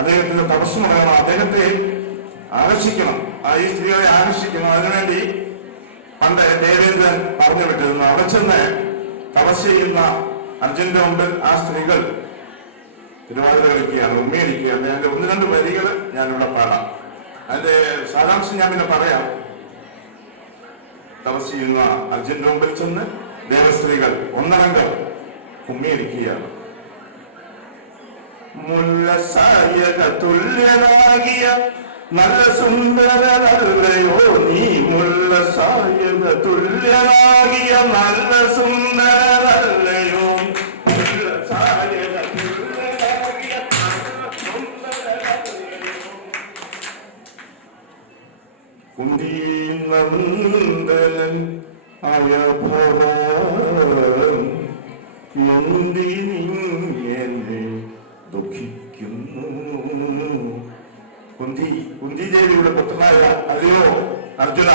അദ്ദേഹത്തിന്റെ തപസ് മുടങ്ങണം, അദ്ദേഹത്തെ ആകർഷിക്കണം, ഈ സ്ത്രീകളെ ആകർഷിക്കണം. അതിനുവേണ്ടി പണ്ട് ദേവേന്ദ്രൻ പറഞ്ഞു വിട്ടിരുന്നു. അവിടെ ചെന്ന് തപസ് ചെയ്യുന്ന അർജുന്റെ മുമ്പിൽ ആ സ്ത്രീകൾ തിരുവാതിര കളിക്കുകയാണ്, ഉമ്മയടിക്കുകയാണ്. അതിന്റെ 1-2 വരികൾ ഞാനിവിടെ പാടാം. അതിന്റെ സാരാംശം ഞാൻ പിന്നെ പറയാം. തപസ് ചെയ്യുന്ന അർജുന്റെ മുമ്പിൽ ചെന്ന് ദേവസ്ത്രീകൾ ഒന്നടങ്കം ഉമ്മയടിക്കുകയാണ്. മുല്ലസായക തുല്യനാകിയ നല്ല സുന്ദരനല്ലയോ നീ, മുല്ലസായക തുല്യനാകിയ നല്ല സുന്ദരനല്ലയോ, മുല്ലസായക തുല്യനാകിയ സുന്ദരനല്ലയോ. കുന്ദീനന്ദനൻ ആയ ഭവാൻ എന്തിനിങ്ങനെ ദുഃഖിക്കുന്നു. കുന്തിദേവിയുടെ പുത്രനായ അല്ലയോ അർജുന,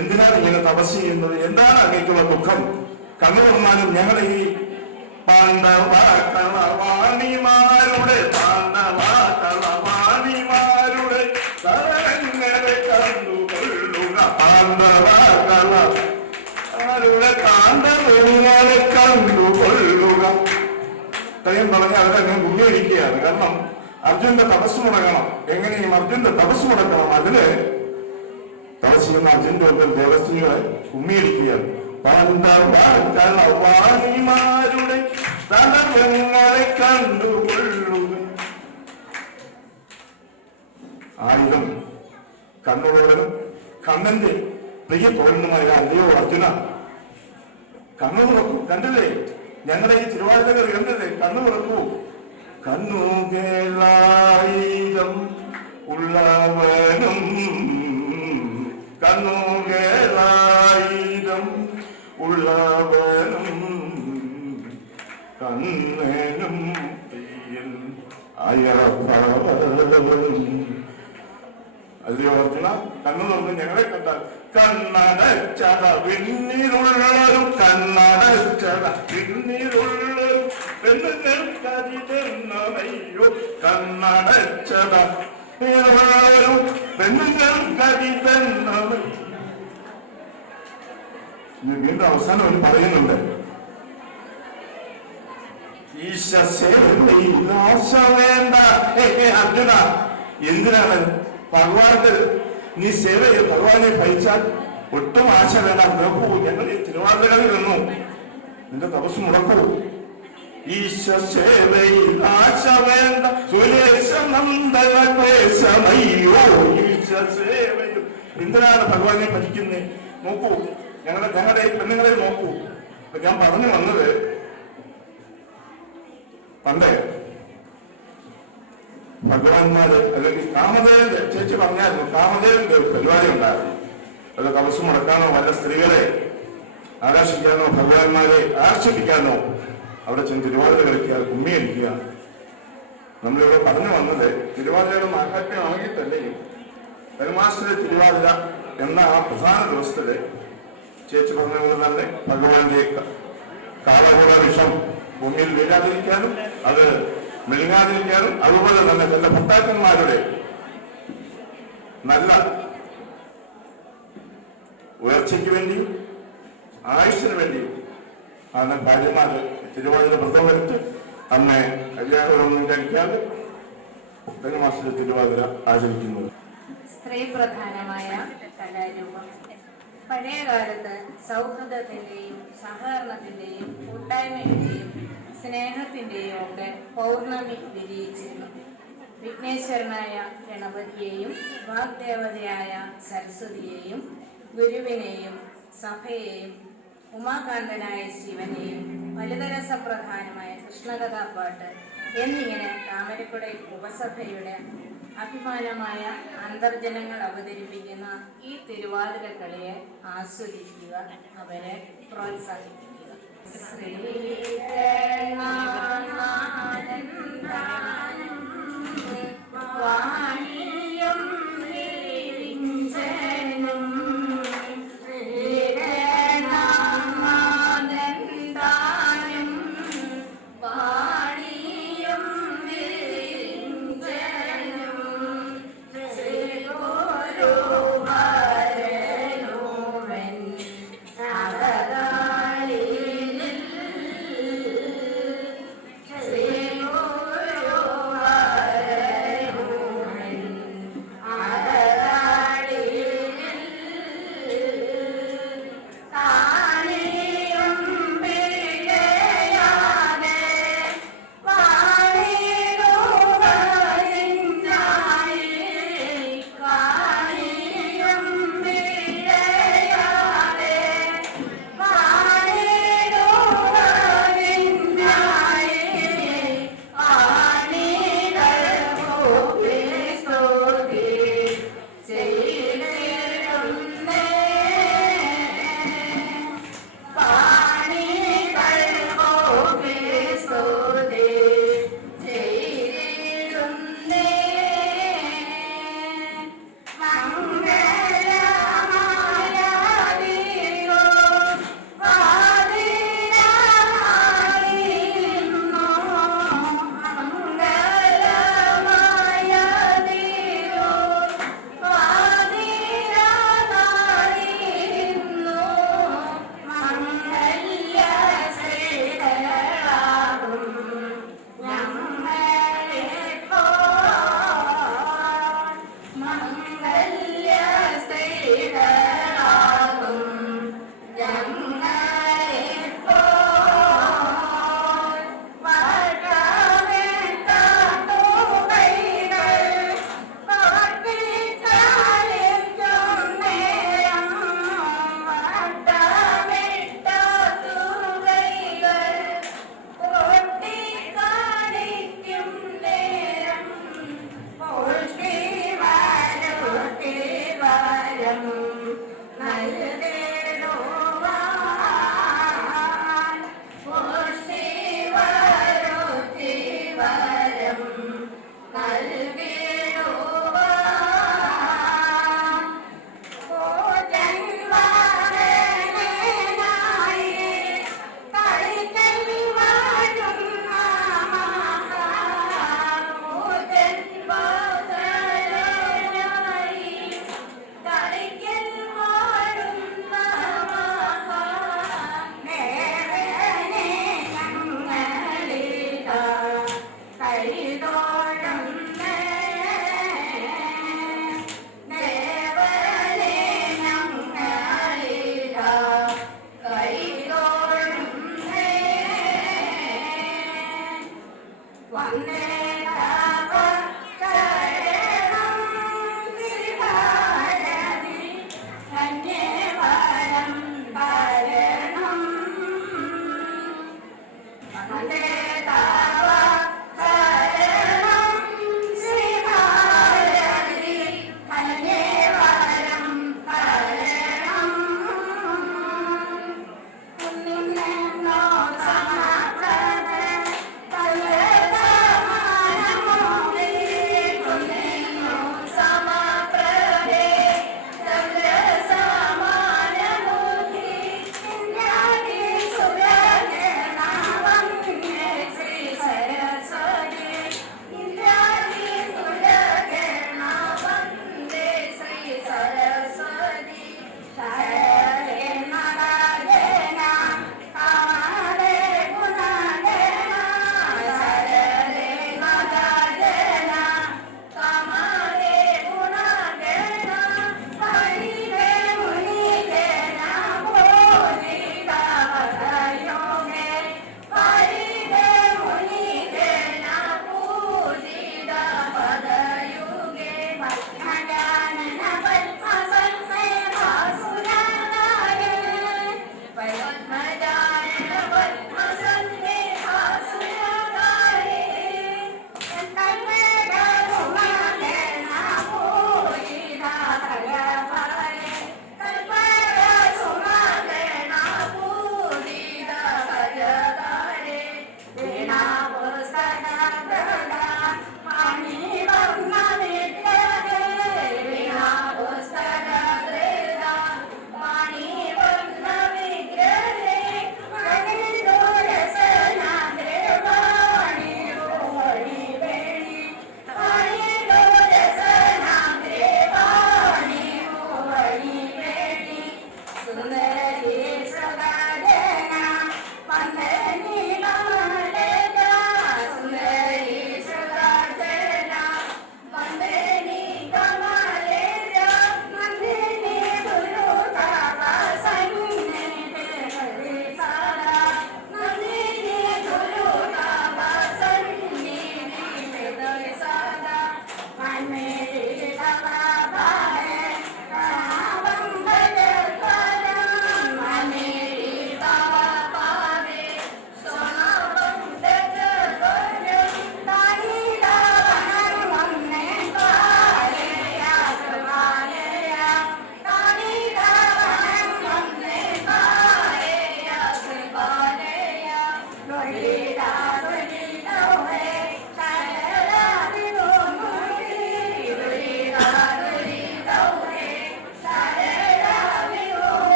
എന്തിനാണ് ഇങ്ങനെ തപസ് ചെയ്യുന്നത്? എന്താണ് അങ്ങേക്കുള്ള ദുഃഖം? കണ്ണു തുറന്നാലും ഞങ്ങളുടെ ഈ പാണ്ഡവാണിമാരുടെ തരങ്ങളെ കണ്ടുകൊള്ളുക, പാണ്ഡവാരുടെ കാന്തങ്ങളെ കണ്ടുകൊള്ളുക. ഇത്രയും പറഞ്ഞ് അവരങ്ങനെ ഉന്നയിക്കുകയാണ്. കാരണം അർജുന്റെ തപസ് മുടങ്ങണം. എങ്ങനെയും അർജുന്റെ തപസ് മുടക്കണം. അതിന് തപസ് ചെയ്യുന്ന അർജുന്റെ മുമ്പിൽ ദേവസ്ത്രീകളെ ഉമ്മിയിരിക്കുകയാണ്. പാണ്ഡവാണിമാരുടെ തലങ്ങളെ കണ്ടുകൊള്ളുക. 1000 കണ്ണുള്ളവരും കണ്ണന്റെ പ്രിയ തോന്നുമായ അല്ലയോ അർജുന, കണ്ണു തുറക്കൂ. കണ്ടില്ലേ ഞങ്ങളുടെ ഈ തിരുവാതിരകൾ കണ്ടില്ലേ? കണ്ണു തുറക്കൂ. കണ്ണുകളായിരം ഉള്ളവനും കണ്ണുകളായിരം ഉള്ളവനും കണ്ണനും അയ്യപ്പവനും. അല്ലയോ അർജുന, കണ്ണു തുറന്ന് ഞങ്ങളെ കണ്ടാൽ കണ്ണടച്ചട പിന്നീരുള്ളൊരു കണ്ണടച്ചട പിന്നീരുള്ളൊരു പെണ്ണുങ്ങൾക്കതിതെന്നമയ്യോ കണ്ണടച്ചട പെണ്ണുങ്ങൾക്കതിതെന്നമയ്യോ. വീണ്ടും അവസാനം ഒരു പറയുന്നുണ്ട്, ഈശസേവയിൽ ആശ വേണ്ട. അർജുന, എന്തിനാണ് ഭഗവാന്റെ നീ സേവ ചെയ്ത് ഭഗവാനെ ഭരിച്ചാൽ ഒട്ടും ആശ വേണ്ട. നോക്കൂ, ഞങ്ങൾ ഈ തിരുവാതിരകളിൽ നിന്നു നിന്റെ തപസ് മുടക്കൂ. ഈശസേവയിൽ ആശ വേണ്ട സുരേശനന്ദന ക്ലേശമയ്യോ. ഈശസേവയിൽ എന്തിനാണ് ഭഗവാനെ ഭരിക്കുന്നത്? നോക്കൂ, ഞങ്ങളുടെ പെണ്ണുങ്ങളെ നോക്കൂ. ഞാൻ പറഞ്ഞു വന്നത്, പണ്ട് ഭഗവാന്മാര് അല്ലെങ്കിൽ കാമദേവന്റെ, ചേച്ചി പറഞ്ഞായിരുന്നു, കാമദേവന്റെ ഒരു പരിപാടി ഉണ്ടായിരുന്നു. അത് തപസ് മുടക്കാനോ വല്ല സ്ത്രീകളെ ആകർഷിക്കാനോ ഭഗവാന്മാരെ ആകർഷിപ്പിക്കാനോ അവിടെ ചെന്ന് തിരുവാതിര കളിക്കുക, കുമ്മിയടിക്കുക. നമ്മളിവിടെ പറഞ്ഞു വന്നത് തിരുവാതിരയുടെ മാഹാത്മ്യമാണെങ്കിൽ തന്നെയും പരമാശ്വര തിരുവാതിര എന്ന ആ പ്രധാന ദിവസത്തില് ചേച്ചി പറഞ്ഞതുപോലെ തന്നെ ഭഗവാന്റെ കാളകൂട വിഷം ഭൂമിയിൽ വീഴാതിരിക്കാനും അത് മെഴുങ്ങാതിരിക്കാനും അതുപോലെ തന്നെ ചില ഭർത്താക്കന്മാരുടെ നല്ല ഉയർച്ചയ്ക്ക് വേണ്ടിയും ആയുസ്സിന് വേണ്ടിയും ആണ് ഭാര്യമാര് തിരുവാതിര വ്രതം എടുത്ത് അന്ന് കല്യാണമൊന്നും കഴിക്കാതെ ധനുമാസത്തിലെ തിരുവാതിര ആചരിക്കുന്നത്. സ്ത്രീ പ്രധാനമായ കലാരൂപം പഴയ കാലത്ത് സൗഹൃദത്തിന്റെയും സഹകരണത്തിന്റെയും കൂട്ടായ്മയുടെയും സ്നേഹത്തിന്റെയും ഒക്കെ പൗർണമി വിരിയിച്ചിരുന്നു. വിഘ്നേശ്വരനായ ഗണപതിയെയും വാഗ്ദേവതയായ സരസ്വതിയെയും ഗുരുവിനെയും സഭയെയും ഉമാകാന്തനായ ശിവനെയും ഫലിതരസപ്രധാനമായ കൃഷ്ണകഥാപാട്ട് എന്നിങ്ങനെ താമരക്കുട ഉപസഭയുടെ അഭിമാനമായ അന്തർജനങ്ങൾ അവതരിപ്പിക്കുന്ന ഈ തിരുവാതിര കളിയെ ആസ്വദിക്കുക, അവരെ പ്രോത്സാഹിപ്പിക്കുക. വാണിയും കൈതോഴം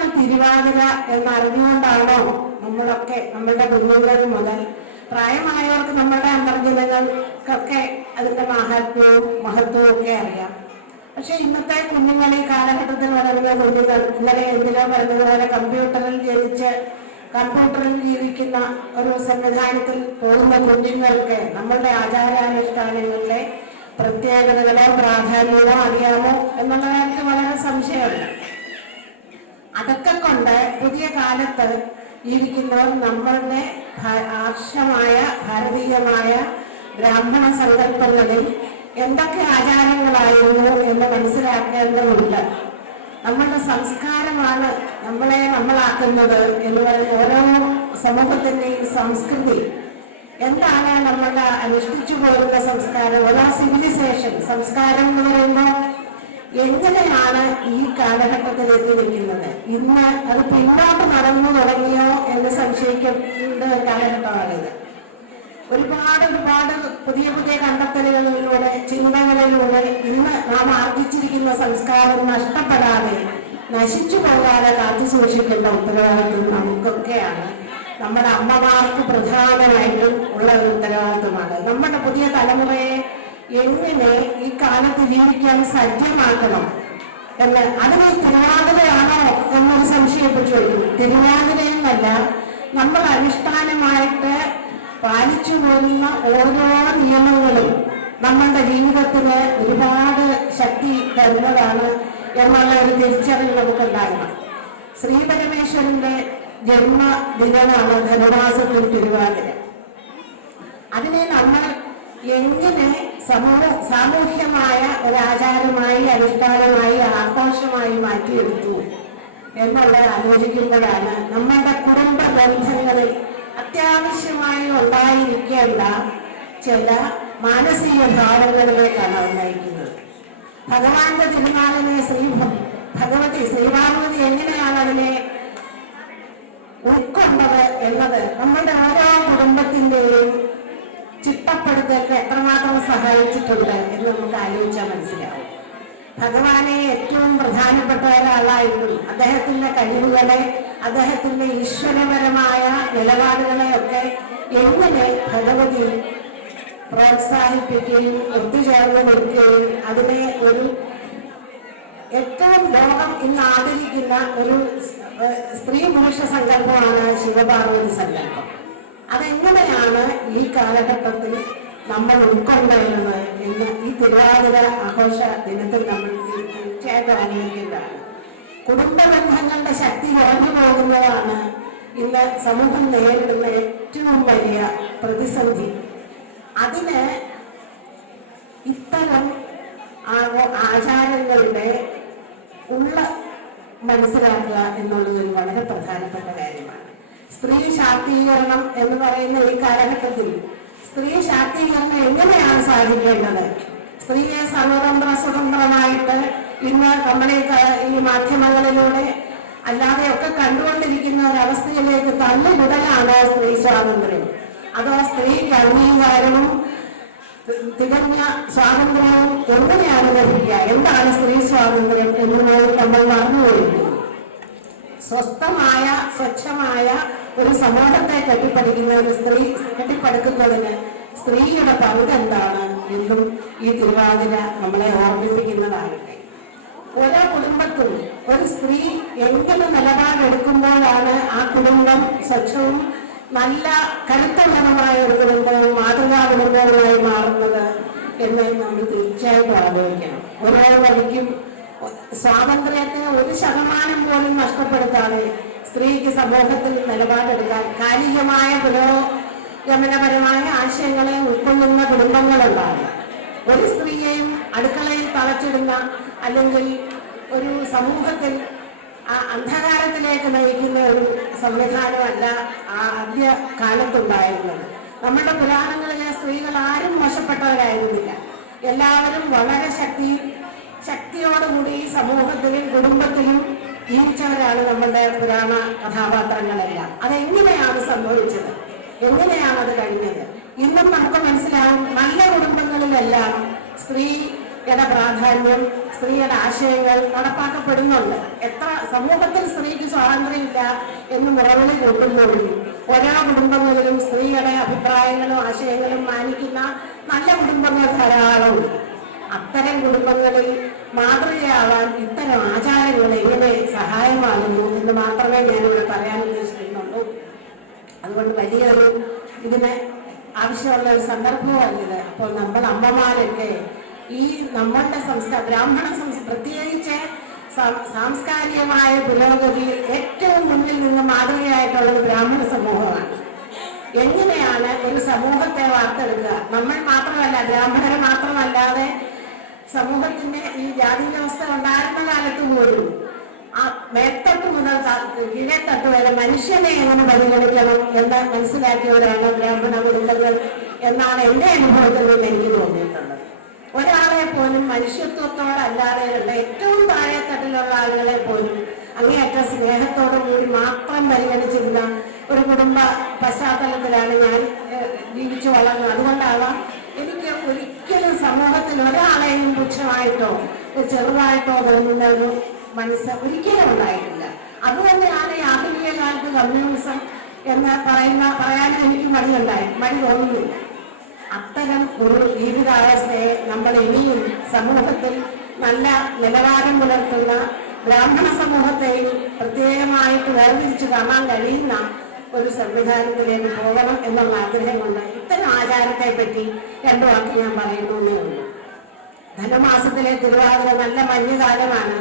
എന്താണ് തിരുവാതിര എന്നറിഞ്ഞുകൊണ്ടാണോ നമ്മളൊക്കെ നമ്മളുടെ കുഞ്ഞുങ്ങൾ മുതൽ പ്രായമായവർക്ക് നമ്മളുടെ അന്തർജനങ്ങൾക്കൊക്കെ അതിന്റെ മഹാത്മ്യവും മഹത്വവും ഒക്കെ അറിയാം. പക്ഷെ ഇന്നത്തെ കുഞ്ഞുങ്ങൾ, ഈ കാലഘട്ടത്തിൽ വളരുന്ന കുഞ്ഞുങ്ങൾ, ഇന്നലെ എന്തിനോ പറഞ്ഞതുപോലെ കമ്പ്യൂട്ടറിൽ ജനിച്ച് കമ്പ്യൂട്ടറിൽ ജീവിക്കുന്ന ഒരു സംവിധാനത്തിൽ പോകുന്ന കുഞ്ഞുങ്ങൾക്ക് നമ്മളുടെ ആചാരാനുഷ്ഠാനങ്ങളിലെ പ്രത്യേകതകളോ പ്രാധാന്യമോ അറിയാമോ എന്നുള്ള കാര്യത്തിൽ വളരെ സംശയമുണ്ട്. അതൊക്കെ കൊണ്ട് പുതിയ കാലത്ത് ജീവിക്കുന്നവർ നമ്മളുടെ ആർഷമായ ഭാരതീയമായ ബ്രാഹ്മണ സങ്കല്പങ്ങളിൽ എന്തൊക്കെ ആചാരങ്ങളായിരുന്നു എന്ന് മനസ്സിലാക്കേണ്ടതുണ്ട്. നമ്മളുടെ സംസ്കാരമാണ് നമ്മളാക്കുന്നത് എന്ന് പറയുന്ന ഓരോ സമൂഹത്തിന്റെയും സംസ്കൃതി എന്താണ്, നമ്മളുടെ അനുഷ്ഠിച്ചു പോകുന്ന സംസ്കാരം, ഓരോ സിവിലൈസേഷൻ സംസ്കാരം എന്ന് പറയുമ്പോൾ എങ്ങനെയാണ് ഈ കാലഘട്ടത്തിൽ എത്തി നിൽക്കുന്നത്. ഇന്ന് അത് പിന്നോട്ട് നടന്നു തുടങ്ങിയോ എന്ന് സംശയിക്കേണ്ട കാലഘട്ടമാണിത്. ഒരുപാട് പുതിയ പുതിയ കണ്ടെത്തലുകളിലൂടെ, ചിന്തകളിലൂടെ ഇന്ന് നാം ആർജിച്ചിരിക്കുന്ന സംസ്കാരം നഷ്ടപ്പെടാതെ, നശിച്ചു പോകാതെ കാത്തു സൂക്ഷിക്കേണ്ട ഉത്തരവാദിത്വം നമുക്കൊക്കെയാണ്. നമ്മുടെ അമ്മമാർക്ക് പ്രധാനമായിട്ടും ഉള്ള ഒരു ഉത്തരവാദിത്വമാണ്. നമ്മുടെ പുതിയ തലമുറയെ എങ്ങനെ ഈ കാലത്ത് ജീവിക്കാൻ സജ്ജമാക്കണം എന്ന്. അതിന് തിരുവാതിരയാണോ എന്നൊരു സംശയപ്പെട്ടു വരും. തിരുവാതിരയെന്നല്ല, നമ്മൾ അനുഷ്ഠാനമായിട്ട് പാലിച്ചു പോകുന്ന ഓരോ നിയമങ്ങളും നമ്മളുടെ ജീവിതത്തിന് ഒരുപാട് ശക്തി തരുന്നതാണ് എന്നുള്ള ഒരു തിരിച്ചറിവ് നമുക്കുണ്ടാകണം. ശ്രീപരമേശ്വരന്റെ ജന്മദിനമാണ് ധനുമാസത്തിൽ തിരുവാതിര. അതിനെ നമ്മൾ എങ്ങനെ സാമൂഹ്യമായ ഒരാചാരമായി, അനുഷ്ഠാനമായി, ആഘോഷമായി മാറ്റിയെടുത്തു എന്നുള്ളത് ആലോചിക്കുമ്പോഴാണ് നമ്മളുടെ കുടുംബ ബന്ധങ്ങളിൽ അത്യാവശ്യമായി ഉണ്ടായിരിക്കേണ്ട ചില മാനസിക ഭാവങ്ങളിലേക്കാണ് അത് നയിക്കുന്നത്. ഭഗവാന്റെ തിരുനാളിനെ ശ്രീപാർവതി എങ്ങനെയാണ് അതിനെ ഉൾക്കൊണ്ടത് എന്നത് നമ്മളുടെ ഓരോ കുടുംബത്തിന്റെയും ചിട്ടപ്പെടുത്തലിന് എത്രമാത്രം സഹായിച്ചിട്ടുണ്ട് എന്ന് നമുക്ക് ആലോചിച്ചാൽ മനസ്സിലാവും. ഭഗവാനെ ഏറ്റവും പ്രധാനപ്പെട്ട ഒരാളായിട്ടും അദ്ദേഹത്തിന്റെ കഴിവുകളെ, അദ്ദേഹത്തിന്റെ ഈശ്വരപരമായ നിലപാടുകളെ ഒക്കെ എങ്ങനെ ഭഗവതി പ്രോത്സാഹിപ്പിക്കുകയും ഒത്തുചേർന്ന് നിൽക്കുകയും അതിനെ ഒരു ഏറ്റവും ലോകം ഇന്ന് ആദരിക്കുന്ന ഒരു സ്ത്രീ പുരുഷ സങ്കല്പമാണ് ശിവപാർവതി സങ്കല്പം. അതെങ്ങനെയാണ് ഈ കാലഘട്ടത്തിൽ നമ്മൾ ഉൾക്കൊണ്ടുവരുന്നത് എന്ന് ഈ തിരുവാതിര ആഘോഷ ദിനത്തിൽ നമ്മൾ തീർച്ചയായിട്ടും ആലോചിക്കേണ്ടതാണ്. കുടുംബ ബന്ധങ്ങളുടെ ശക്തി കുറഞ്ഞു പോകുന്നതാണ് ഇന്ന് സമൂഹം നേരിടുന്ന ഏറ്റവും വലിയ പ്രതിസന്ധി. അതിന് ഇത്തരം ആചാരങ്ങളുടെ മനസ്സിലാക്കുക എന്നുള്ളത് ഒരു വളരെ പ്രധാനപ്പെട്ട കാര്യമാണ്. സ്ത്രീ ശാക്തീകരണം എന്ന് പറയുന്ന ഈ കാലഘട്ടത്തിൽ സ്ത്രീ ശാക്തീകരണം എങ്ങനെയാണ് സാധിക്കേണ്ടത്? സ്ത്രീയെ സ്വതന്ത്രമായിട്ട് ഇന്ന് നമ്മുടെ ഈ മാധ്യമങ്ങളിലൂടെ അല്ലാതെയൊക്കെ കണ്ടുകൊണ്ടിരിക്കുന്ന ഒരവസ്ഥയിലേക്ക് തള്ളിവിടലാണ് സ്ത്രീ സ്വാതന്ത്ര്യം. അതോ സ്ത്രീക്ക് അംഗീകാരവും തികഞ്ഞ സ്വാതന്ത്ര്യവും എങ്ങനെയാണ് ലഭിക്കുക? എന്താണ് സ്ത്രീ സ്വാതന്ത്ര്യം എന്നുള്ളത് നമ്മൾ മറന്നുപോയിരിക്കുന്നു. സ്വസ്ഥമായ സ്വച്ഛമായ ഒരു സമൂഹത്തെ കെട്ടിപ്പടുക്കുന്നതിന് സ്ത്രീയുടെ പങ്ക് എന്താണ് എന്നും ഈ തിരുവാതിര നമ്മളെ ഓർമ്മിപ്പിക്കുന്നതാകട്ടെ. ഓരോ കുടുംബത്തിലും ഒരു സ്ത്രീ എങ്ങനെ നിലപാടെടുക്കുമ്പോഴാണ് ആ കുടുംബം സ്വച്ഛവും നല്ല കരുത്തുള്ളതുമായ ഒരു കുടുംബവും മാതൃകാ കുടുംബവുമായി മാറുന്നത് എന്ന് നമ്മൾ തീർച്ചയായിട്ടും ആലോചിക്കണം. ഓരോ വഴിക്കും സ്വാതന്ത്ര്യത്തെ 1% പോലും നഷ്ടപ്പെടുത്താതെ സ്ത്രീക്ക് സമൂഹത്തിൽ നിലപാടെടുക്കാൻ കാലികമായ പുരോഗമനപരമായ ആശയങ്ങളെ ഉൾക്കൊള്ളുന്ന കുടുംബങ്ങളുണ്ടാകുക. ഒരു സ്ത്രീയെയും അടുക്കളയിൽ തളച്ചിടുന്ന അല്ലെങ്കിൽ ഒരു സമൂഹത്തിൽ അന്ധകാരത്തിലേക്ക് നയിക്കുന്ന ഒരു സംവിധാനമല്ല ആദ്യ കാലത്തുണ്ടായിരുന്നത്. നമ്മുടെ പുരാണങ്ങളിലെ സ്ത്രീകൾ ആരും മോശപ്പെട്ടവരായിരുന്നില്ല. എല്ലാവരും വളരെ ശക്തിയോടുകൂടി സമൂഹത്തിലും കുടുംബത്തിലും ജീവിച്ചവരാണ് നമ്മളുടെ പുരാണ കഥാപാത്രങ്ങളെല്ലാം. അതെങ്ങനെയാണ് സംഭവിച്ചത്? എങ്ങനെയാണ് അത് കഴിഞ്ഞത്? ഇന്നും നമുക്ക് മനസ്സിലാവും. നല്ല കുടുംബങ്ങളിലെല്ലാം സ്ത്രീയുടെ പ്രാധാന്യം, സ്ത്രീയുടെ ആശയങ്ങൾ നടപ്പാക്കപ്പെടുന്നുണ്ട്. എത്ര സമൂഹത്തിൽ സ്ത്രീക്ക് സ്വാതന്ത്ര്യമില്ല എന്ന് മുറവിളി കൂട്ടുമ്പോഴും ഓരോ കുടുംബങ്ങളിലും സ്ത്രീയുടെ അഭിപ്രായങ്ങളും ആശയങ്ങളും മാനിക്കുന്ന നല്ല കുടുംബങ്ങൾ ധാരാളമുണ്ട്. അത്തരം കുടുംബങ്ങളിൽ മാതൃകയാവാൻ ഇത്തരം ആചാരങ്ങൾ എങ്ങനെ സഹായമാകുന്നു എന്ന് മാത്രമേ ഞാനിവിടെ പറയാൻ ഉദ്ദേശിക്കുന്നുള്ളൂ. അതുകൊണ്ട് വലിയൊരു ഇതിന് ആവശ്യമുള്ള ഒരു സന്ദർഭമാണിത്. അപ്പോൾ നമ്മൾ അമ്മമാരൊക്കെ ഈ നമ്മളുടെ ബ്രാഹ്മണ പ്രത്യേകിച്ച് സാംസ്കാരികമായ പുരോഗതിയിൽ ഏറ്റവും മുന്നിൽ നിന്ന് മാതൃകയായിട്ടുള്ളത് ബ്രാഹ്മണ സമൂഹമാണ്. എങ്ങനെയാണ് ഒരു സമൂഹത്തെ വാർത്തെടുക്കുക? നമ്മൾ മാത്രമല്ല, ബ്രാഹ്മണരെ മാത്രമല്ലാതെ സമൂഹത്തിന്റെ ഈ ജാതി വ്യവസ്ഥ ഉണ്ടായിരുന്ന കാലത്ത് പോലും ആ മേൽത്തട്ട് മുതൽ കീഴേത്തട്ട് വരെ മനുഷ്യനെ എങ്ങനെ പരിഗണിക്കണം എന്ന് മനസ്സിലാക്കിയവരാണ് ബ്രാഹ്മണ കുടുംബങ്ങൾ എന്നാണ് എന്റെ അനുഭവത്തിൽ നിന്ന് എനിക്ക് തോന്നിയിട്ടുള്ളത്. ഒരാളെ പോലും മനുഷ്യത്വത്തോടല്ലാതെയുള്ള ഏറ്റവും താഴെത്തട്ടിലുള്ള ആളുകളെ പോലും അങ്ങേയറ്റ സ്നേഹത്തോടു കൂടി മാത്രം പരിഗണിച്ചിരുന്ന ഒരു കുടുംബ പശ്ചാത്തലത്തിലാണ് ഞാൻ ജീവിച്ചു വളർന്നത്. അതുകൊണ്ടാവാം എനിക്ക് ഒരിക്കലും സമൂഹത്തിൽ ഒരാളെയും പുച്ഛമായിട്ടോ ചെറുതായിട്ടോ തോന്നുന്ന ഒരു മനസ്സ് ഒരിക്കലും ഉണ്ടായിട്ടില്ല. അതുതന്നെയാണ് ഈ ആധുനിക കാലത്ത് കമ്മ്യൂണിസം എന്ന് പറയാനും എനിക്ക് മടി തോന്നുന്നില്ല. അത്തരം ഒരു ജീവിതാവസ്ഥയെ നമ്മൾ ഇനിയും സമൂഹത്തിൽ നല്ല നിലവാരം പുലർത്തുന്ന ബ്രാഹ്മണ സമൂഹത്തെയും പ്രത്യേകമായിട്ട് വേർതിരിച്ചു കാണാൻ കഴിയുന്ന ഒരു സംവിധാനത്തിലേക്ക് പോകണം എന്നുള്ള ആഗ്രഹം കൊണ്ട് ഇത്തരം ആചാരത്തെ പറ്റി രണ്ടു വാക്ക് ഞാൻ പറയുന്നേ ഉള്ളൂ. ധനുമാസത്തിലെ തിരുവാതിര നല്ല മഞ്ഞുകാലമാണ്.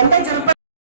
എന്റെ ചെറുപ്പം